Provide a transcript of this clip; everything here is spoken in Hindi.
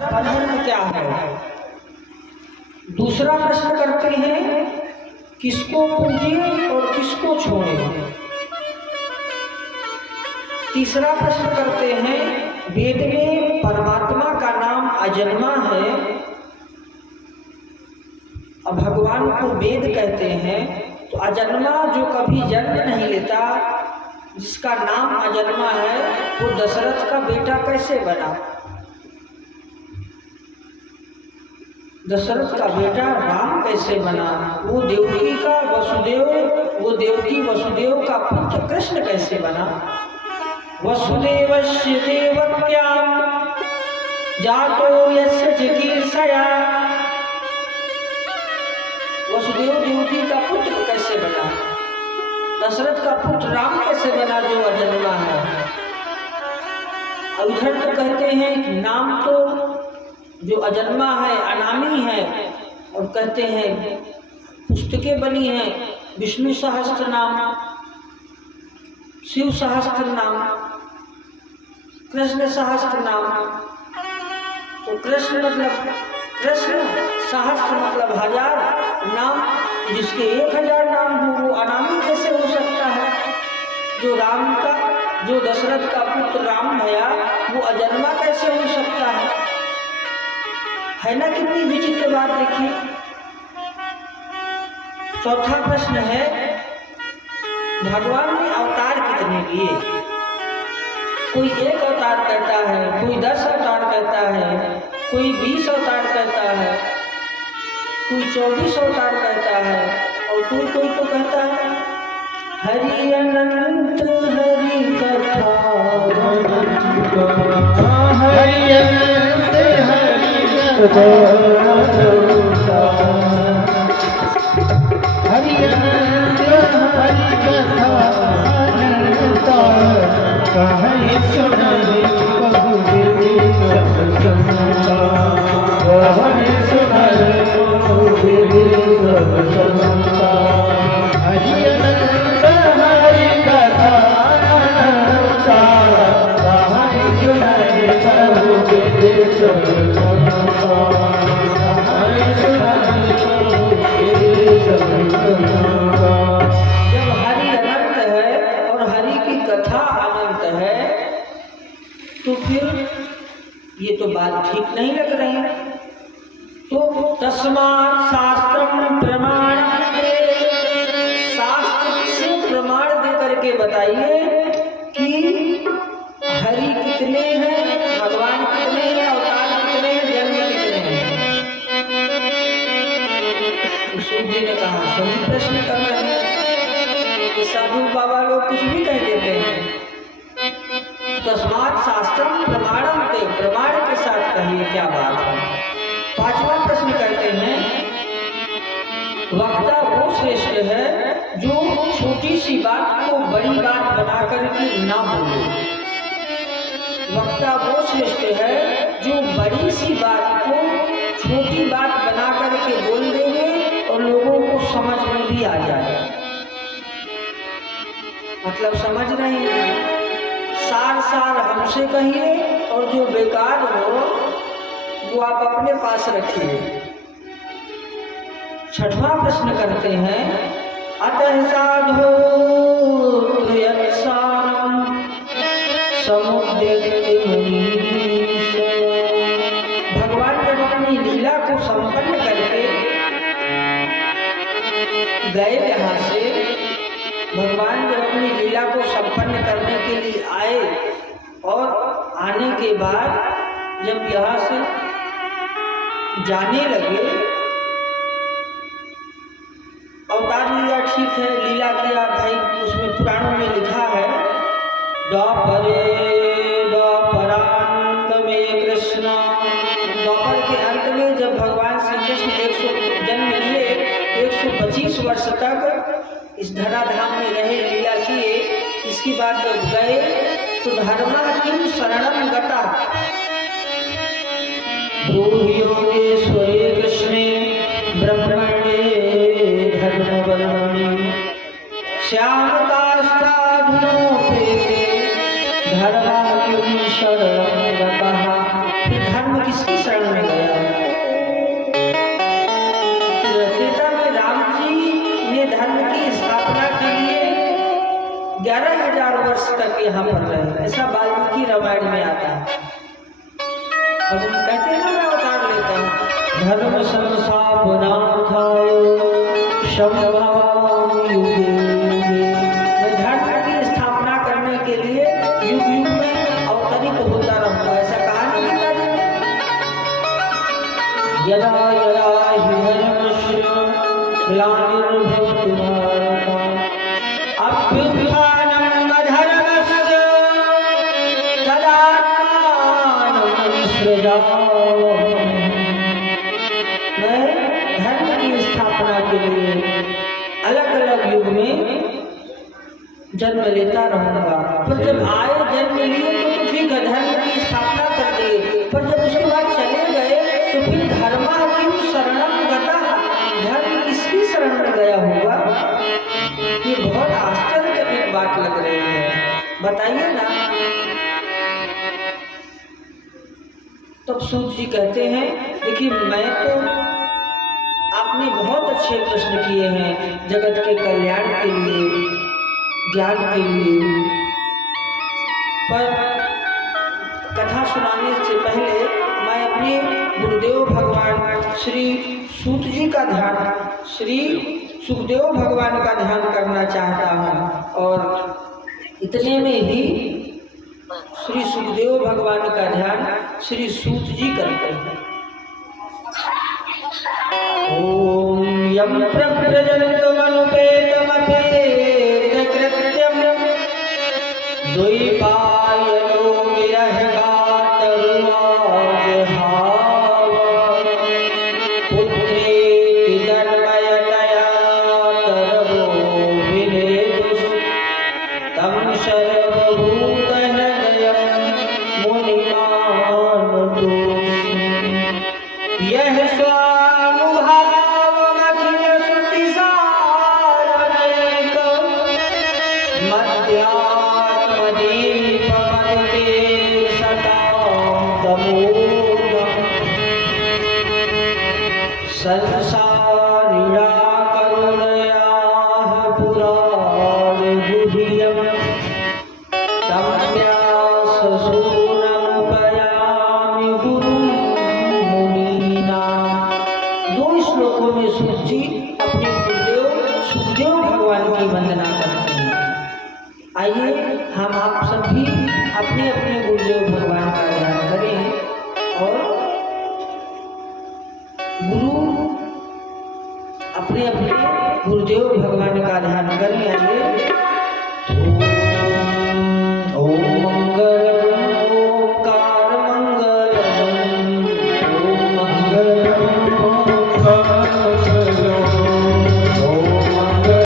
अधर्म क्या है। दूसरा प्रश्न करते हैं किसको पूजिए और किसको छोड़े। तीसरा प्रश्न करते हैं वेद में परमात्मा का नाम अजन्मा है और भगवान को वेद कहते हैं, तो अजन्मा जो कभी जन्म नहीं लेता, जिसका नाम अजन्मा है, वो दशरथ का बेटा कैसे बना। दशरथ का बेटा राम कैसे बना। वो देवकी वसुदेव का पुत्र कृष्ण कैसे बना। वसुदेवस्य देवक्यां जातो यस्य चिकीर्षया। वसुदेव देवकी का पुत्र कैसे बना। दशरथ का पुत्र राम कैसे बना जो अजन्मा है। और इधर तो कहते हैं कि नाम तो जो अजन्मा है अनामी है, और कहते हैं पुस्तकें बनी हैं विष्णु सहस्त्र नाम, शिव सहस्त्र नाम, कृष्ण सहस्त्र नाम। तो कृष्ण सहस्त्र मतलब 1000 नाम, जिसके 1000 नाम हो वो अनामी कैसे हो सकता है। जो दशरथ का पुत्र राम भया वो अजन्मा कैसे हो सकता है ना। कितनी विचित्र बात देखिए। चौथा प्रश्न है भगवान ने अवतार कितने लिए। कोई 1 अवतार कहता है, कोई 10 अवतार कहता है, कोई 20 अवतार कहता है, कोई 24 अवतार कहता है, और कोई तो कहता है हरि अनंत हरि कथा, हरि अनंत हरि कथा, हरि अनंत हरि कथा अनंता, कहे सुनाई बहुविधि सब संता, कहे सुनाई बहुविधि सब संता। हरि अनंत हरि कथा अनंता, कहे सुनाई बहुविधि सब संता, कहे सुनाई बहुविधि सब संता। जब हरि अनंत है और हरि की कथा अनंत है, तो फिर ये तो बात ठीक नहीं लग रही। तो तस्मात् शास्त्रम प्रमाणं दे, शास्त्र से प्रमाण दे करके बताइए कि हरि कितने हैं, भगवान कितने हैं, अवतार कितने हैं, जन्म कितने हैं। तो सूत जी ने कहा सही प्रश्न कर रहे हैं कि साधु बाबा लोग कुछ भी कह देते हैं। तस्मात् शास्त्रम प्रमाणं ते, प्रमाण के साथ कहिए क्या बात है। 5वां प्रश्न कहते हैं वक्ता वो श्रेष्ठ है जो छोटी सी बात को बड़ी बात बना करके ना बोले। वक्ता वो श्रेष्ठ है जो बड़ी सी बात को छोटी बात बना करके बोल देंगे और लोगों को समझ में भी आ जाए। मतलब समझ रहे हैं। सार हमसे कहिए और जो बेकार हो वो आप अपने पास रखिए। 6वां प्रश्न करते हैं अतः साधो यत्सारं समुद्यते मुनीश। भगवान जब अपनी लीला को संपन्न करके गए यहाँ से, भगवान जब अपनी लीला को संपन्न करने के लिए आए और आने के बाद जब यहाँ से जाने लगे, अवतार लिया ठीक है, लीला किया भाई, उसमें पुराणों में लिखा है द्वापरांत में कृष्ण। द्वापर के अंत में जब भगवान श्री कृष्ण जन्म लिए 125 वर्ष तक इस धराधाम में रहे, लीला किए। इसके बाद जब गए तो धर्मा किम शरणं गता, ब्रूहि योगेश्वरे कृष्णे ब्रह्मणे धर्मवर्मणि, श्याम काष्ठाधुनोपेते धर्मा किम शरणं गतः। धर्म किसकी शरण अब हम कहते हैं ना मैं उतार लेता हूँ। धर्म संस्थापनार्थाय संभवामि युगे युगे। मैं धर्म की स्थापना करने के लिए युग युग में अवतरित होता रहूंगा। ऐसा कहा नहीं गीता जी में? यदा यदा हि धर्मस्य ग्लानिर्भवति भारत अभ्युत्थानम् अधर्मस्य तदात्मानं सृजामि। मैं धर्म की स्थापना के लिए अलग अलग युग में जन्म लेता रहूंगा। पर जब आए जन्म लिए तो ठीक है, धर्म की स्थापना कर दिए, पर जब उसके बाद चले गए तो फिर धर्मा किम शरणम गतः, धर्म किसकी शरण में गया होगा? ये बहुत आश्चर्यजनक बात लग रही है, बताइए ना। तब सूत जी कहते हैं, देखिए मैं तो, आपने बहुत अच्छे प्रश्न किए हैं जगत के कल्याण के लिए, ज्ञान के लिए, पर कथा सुनाने से पहले मैं अपने गुरुदेव भगवान श्री सूत जी का ध्यान, श्री सुखदेव भगवान का ध्यान करना चाहता हूँ। और इतने में ही श्री सुखदेव भगवान का ध्यान श्री सूत जी करते हैं। ओम यम प्रव्रजन्तमनुपेतमपेतकृत्यं द्वैपायनो विरहकातरुवाजहाव पुत्रेति तन्मयतया तरवो विनेदुः तं सर्वभूतहृदयं मुनिमानतोऽस्मि। यः संसारिणा करुणयाः पुराणगुह्यं तं व्याससूनमुपयामि गुरुं मुनीनां। दो श्लोकों में सूत जी अपने गुरुदेव सुखदेव भगवान की वंदना करते हैं। आइए हम आप सभी अपने अपने गुरुदेव भगवान का ध्यान करें और गुरु अपने अपने गुरुदेव भगवान का ध्यान करें। आइए